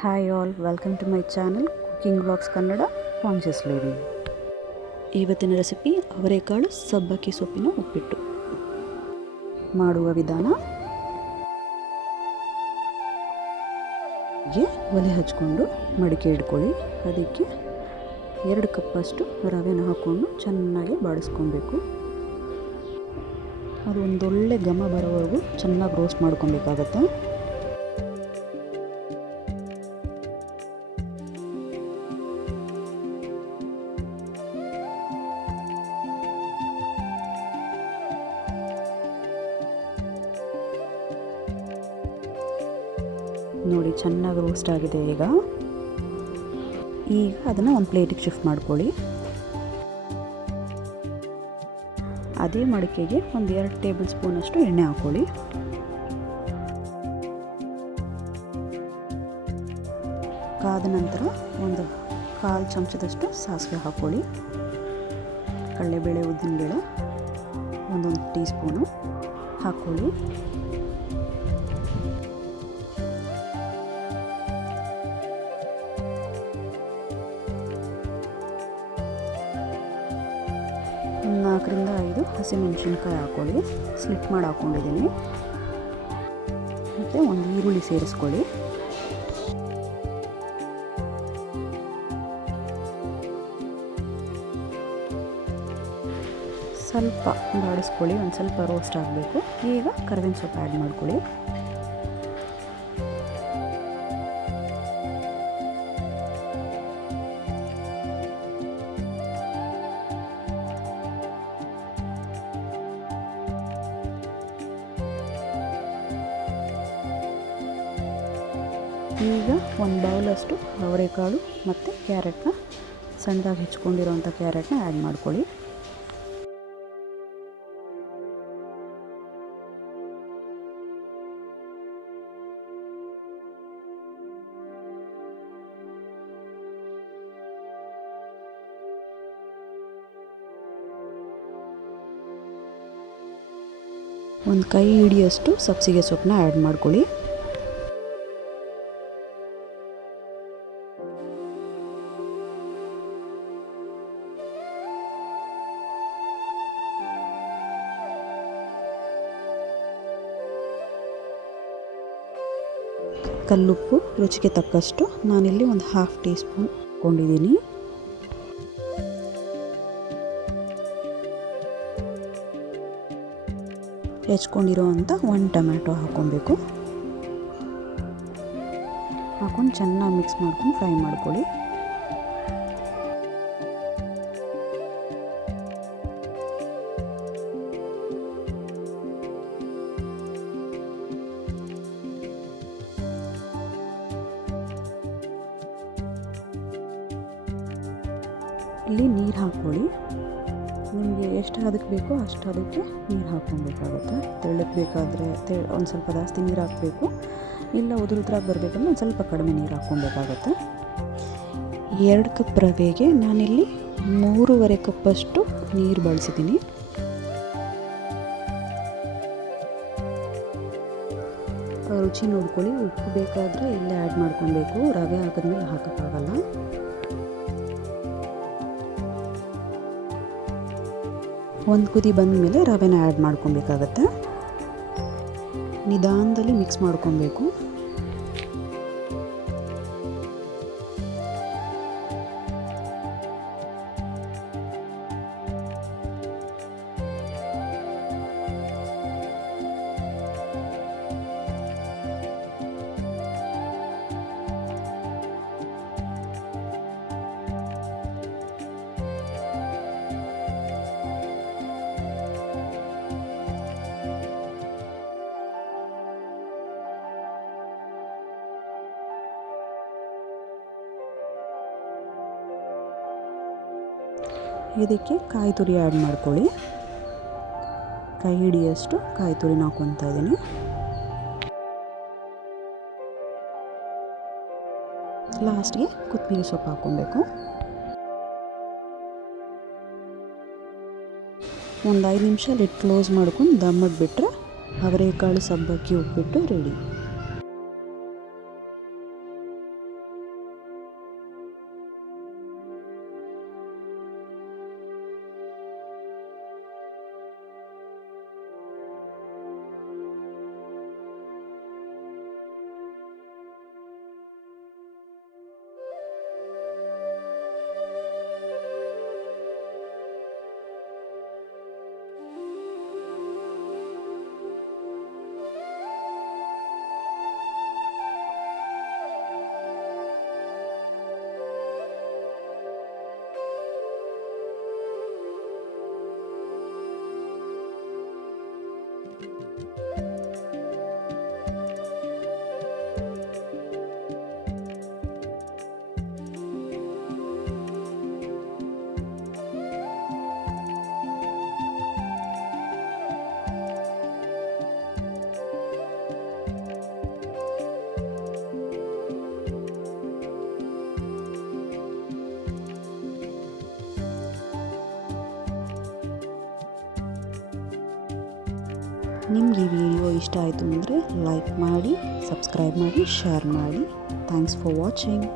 Hi all, welcome to my channel cooking vlogs Kannada conscious lady. ಇವತ್ತಿನ recipe ಅವರೆಕಾಳು ಸಬ್ಬಕ್ಕಿ ಸೊಪ್ಪಿನ ಉಪ್ಪಿಟ್ಟು. ಮಾಡುವ ವಿಧಾನ: ಒಲೆ ಹಚ್ಕೊಂಡು ಮಡಿಕೆ ಇಟ್ಕೊಳ್ಳಿ. ಅದಕ್ಕೆ 2 ಕಪ್ಪಷ್ಟು ರವೆನ ಹಾಕ್ಕೊಂಡು ಚೆನ್ನಾಗಿ ಬಾಡಿಸ್ಕೊಬೇಕು. ಅದು ಒಂದೊಳ್ಳೆ ಘಮ ಬರೋವರೆಗೂ ಚೆನ್ನಾಗಿ ರೋಸ್ಟ್ ಮಾಡ್ಕೊಬೇಕಾಗತ್ತೆ. ನೋಡಿ, ಚೆನ್ನಾಗಿ ರೋಸ್ಟ್ ಆಗಿದೆ. ಈಗ ಅದನ್ನು ಒಂದು ಪ್ಲೇಟಿಗೆ ಶಿಫ್ಟ್ ಮಾಡ್ಕೊಳ್ಳಿ. ಅದೇ ಮಡಿಕೆಗೆ ಒಂದು 2 ಟೇಬಲ್ ಸ್ಪೂನಷ್ಟು ಎಣ್ಣೆ ಹಾಕ್ಕೊಳ್ಳಿ. ಕಾದ ನಂತರ ಒಂದು 1/4 ಚಮಚದಷ್ಟು ಸಾಸಿವೆ ಹಾಕ್ಕೊಳ್ಳಿ. ಕಡಲೆಬೇಳೆ, ಉದ್ದಿನಬೇಳೆ 1 ಟೀ ಸ್ಪೂನು ಹಾಕ್ಕೊಳ್ಳಿ. ಒಂದು 4 ರಿಂದ 5 ಹಸಿಮೆಣಸಿನ್ಕಾಯಿ ಹಾಕ್ಕೊಳ್ಳಿ. ಸ್ಲಿಟ್ ಮಾಡಿ ಹಾಕ್ಕೊಂಡಿದ್ದೀನಿ. ಮತ್ತು ಒಂದು ಈರುಳ್ಳಿ ಸೇರಿಸ್ಕೊಳ್ಳಿ. ಸ್ವಲ್ಪ ಬಾಡಿಸ್ಕೊಳ್ಳಿ, ಒಂದು ಸ್ವಲ್ಪ ರೋಸ್ಟ್ ಆಗಬೇಕು. ಈಗ ಕರಿಬೇವಿನ ಸೊಪ್ಪು ಆ್ಯಡ್ ಮಾಡ್ಕೊಳ್ಳಿ. ಈಗ 1 ಬೌಲಷ್ಟು ಅವರೆಕಾಳು ಮತ್ತು ಕ್ಯಾರೆಟ್ನ, ಸಣ್ಣದಾಗಿ ಹೆಚ್ಕೊಂಡಿರೋಂಥ ಕ್ಯಾರೆಟ್ನ ಆ್ಯಡ್ ಮಾಡ್ಕೊಳ್ಳಿ. ಒಂದು ಕೈ ಹಿಡಿಯಷ್ಟು ಸಬ್ಸಿಗೆ ಸೊಪ್ಪನ್ನ ಆ್ಯಡ್ ಮಾಡ್ಕೊಳ್ಳಿ. ಕಲ್ಲುಪ್ಪು ರುಚಿಗೆ ತಕ್ಕಷ್ಟು, ನಾನಿಲ್ಲಿ ಒಂದು 1/2 ಟೀ ಸ್ಪೂನ್ ಹಾಕ್ಕೊಂಡಿದ್ದೀನಿ. ಹೆಚ್ಕೊಂಡಿರೋ ಅಂಥ 1 ಟೊಮ್ಯಾಟೊ ಹಾಕ್ಕೊಬೇಕು. ಹಾಕ್ಕೊಂಡು ಚೆನ್ನಾಗಿ ಮಿಕ್ಸ್ ಮಾಡ್ಕೊಂಡು ಫ್ರೈ ಮಾಡ್ಕೊಳ್ಳಿ. ಇಲ್ಲಿ ನೀರು ಹಾಕ್ಕೊಳ್ಳಿ. ನಿಮಗೆ ಎಷ್ಟು ಅದಕ್ಕೆ ಬೇಕೋ ಅಷ್ಟು ಅದಕ್ಕೆ ನೀರು ಹಾಕ್ಕೊಬೇಕಾಗುತ್ತೆ. ತೆಳ್ಳಕ್ಕೆ ಬೇಕಾದರೆ ಒಂದು ಸ್ವಲ್ಪ ಜಾಸ್ತಿ ನೀರು ಹಾಕಬೇಕು. ಇಲ್ಲ ಉದುರಾಗಿ ಬರಬೇಕಂದ್ರೆ ಒಂದು ಸ್ವಲ್ಪ ಕಡಿಮೆ ನೀರು ಹಾಕ್ಕೊಬೇಕಾಗತ್ತೆ. 2 ಕಪ್ ರವೆಗೆ ನಾನಿಲ್ಲಿ 3.5 ಕಪ್ಪಷ್ಟು ನೀರು ಬಳಸಿದ್ದೀನಿ. ರುಚಿ ನೋಡ್ಕೊಳ್ಳಿ. ಉಪ್ಪು ಬೇಕಾದರೆ ಇಲ್ಲೇ ಆ್ಯಡ್ ಮಾಡ್ಕೊಬೇಕು. ರವೆ ಹಾಕಿದ್ಮೇಲೆ ಹಾಕೋಕ್ಕಾಗಲ್ಲ. ಒಂದು ಕುದಿ ಬಂದ ಮೇಲೆ ರವೆನ ಆ್ಯಡ್ ಮಾಡ್ಕೊಬೇಕಾಗತ್ತೆ. ನಿಧಾನದಲ್ಲಿ ಮಿಕ್ಸ್ ಮಾಡ್ಕೊಬೇಕು. ಇದಕ್ಕೆ ಕಾಯಿ ತುರಿ ಆ್ಯಡ್ ಮಾಡ್ಕೊಳ್ಳಿ. ಕೈ ಹಿಡಿಯಷ್ಟು ಕಾಯಿ ತುರಿನ ಹಾಕ್ಕೊತಾ ಇದ್ದೀನಿ. ಲಾಸ್ಟ್ಗೆ ಕೊತ್ತಂಬರಿ ಸೊಪ್ಪು ಹಾಕ್ಕೊಬೇಕು. ಒಂದು 5 ನಿಮಿಷ ಲಿಡ್ ಕ್ಲೋಸ್ ಮಾಡ್ಕೊಂಡು ದಮ್ಮಿಗೆ ಬಿಟ್ಟರೆ ಅವರೆಕಾಳು ಸಬ್ಬಕ್ಕಿ ಉಪ್ಪಿಟ್ಟು ರೆಡಿ. ನಿಮ್ಗೆ ಈ ವಿಡಿಯೋ ಇಷ್ಟ ಆಯಿತು ಅಂದರೆ ಲೈಕ್ ಮಾಡಿ, ಸಬ್ಸ್ಕ್ರೈಬ್ ಮಾಡಿ, ಶೇರ್ ಮಾಡಿ. Thanks for watching.